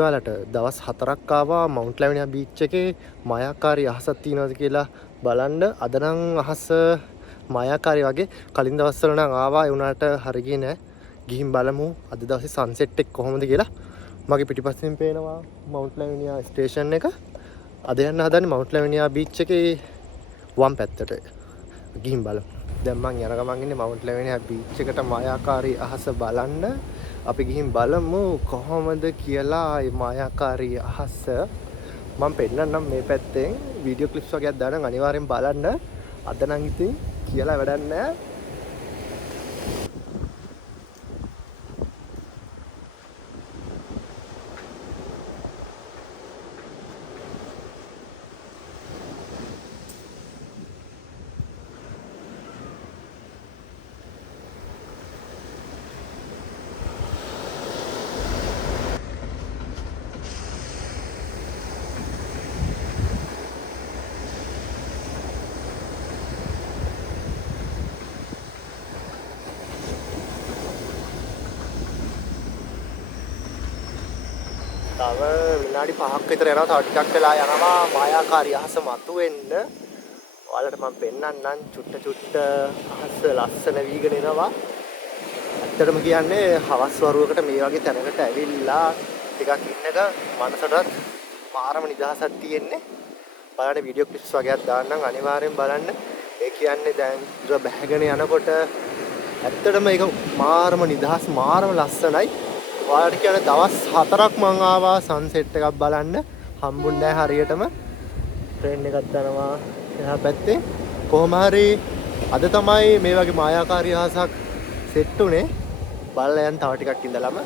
ඔයාලට දවස් 4ක් ආවා මවුන්ට් ලැවිනියා බීච් එකේ මායාකාරී අහසක් තියෙනවද කියලා බලන්න. අද නම් අහස මායාකාරී වගේ. කලින් දවස්වල නම් ආවා ඒ උනාට හරි ගියේ නෑ. ගිහින් බලමු අද දවසේ සන්සෙට් එක කොහොමද කියලා. මගේ පිටිපස්සෙන් පේනවා මවුන්ට් ලැවිනියා ස්ටේෂන් එක. අද යන්න හදන්නේ මවුන්ට් ලැවිනියා බීච් එකේ වම් පැත්තට. ගිහින් බලමු. දැන් මං යන ගමන් ඉන්නේ මවුන්ට් ලැවිනියා බීච් එකට මායාකාරී අහස බලන්න. අපි ගිහින් බලමු කොහොමද කියලා මේ මායාකාරී අහස. මම පෙන්නන්නම් මේ පැත්තෙන් වීඩියෝ ක්ලිප්ස් වගේක් දාන්න අනිවාර්යෙන් බලන්න. අද නම් ඉතින් කියලා වැඩක් නැහැ. තව විනාඩි 5ක් විතර යනවා. තව ටිකක් වෙලා යනවා මායාකාරී අහස මතුවෙන්න. ඔයාලට මම පෙන්නන්නම් චුට්ට අහස ලස්සන වීගෙන එනවා. ඇත්තටම කියන්නේ හවස් වරුවකට මේ වගේ තැනකට ඇවිල්ලා ටිකක් ඉන්නක මනසටත් මාරම නිදහසක් තියෙන්නේ. බලන්න වීඩියෝ ක්ලිප්ස් වගේක් දාන්නම් අනිවාර්යෙන් බලන්න. ඒ කියන්නේ දැන් ඉර බැහැගෙන යනකොට ඇත්තටම ඒක මාරම නිදහස් මාරම ලස්සනයි. ඔයාලට කියන්නේ දවස් 4ක් මං ආවා සන්සෙට් එකක් බලන්න. හම්බුන්නේ නැහැ හරියටම. ට්‍රේන් එකක් යනවා එහා පැත්තේ. කොහොම හරි අද තමයි මේ වගේ මායාකාරී අහසක් සෙට් උනේ. බලලා යන්න තව ටිකක් ඉඳලම.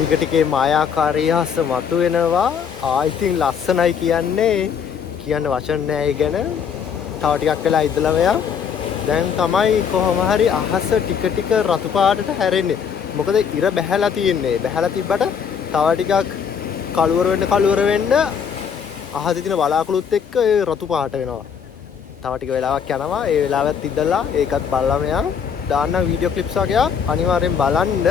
ටික ටිකේ මායාකාරී අහස මතුවෙනවා. ඉතින් ලස්සනයි කියන්න වචන නෑ ඒ ගැන. තව ටිකක් වෙලා ඉඳලා මෙයා. දැන් තමයි කොහොම හරි අහස ටික ටික රතු පාටට හැරෙන්නේ. මොකද ඉර බැහැලා තියෙන්නේ. බැහැලා තිබ්බට තව ටිකක් කළුවර වෙන්න අහසේ තියෙන වලාකුළුත් එක්ක ඒ රතු පාට වෙනවා. තව ටික වෙලාවක් යනවා. ඒ වෙලාවත් ඉඳලා ඒකත් බලලා මෙයා දාන්න වීඩියෝ ක්ලිප්ස් වගේ අනිවාර්යෙන් බලන්න.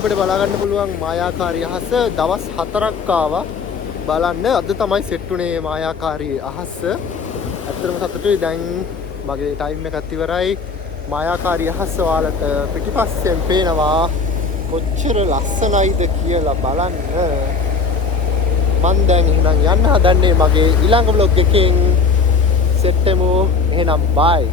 අපිට බලා ගන්න පුළුවන් මායාකාරී අහස දවස් 4ක් ආවා බලන්න. අද තමයි සෙට් උනේ මායාකාරී අහස. ඇත්තටම සතුටුයි. දැන් මගේ ටයිම් එකත් ඉවරයි. මායාකාරී අහස ඔයාලට පිටිපස්සෙන් පේනවා කොච්චර ලස්සනයිද කියලා බලන්න. මම දැන් එහෙනම් යන්න හදන්නේ මගේ ඊළඟ vlog එකෙන්. සෙට් වෙමු. එහෙනම් bye.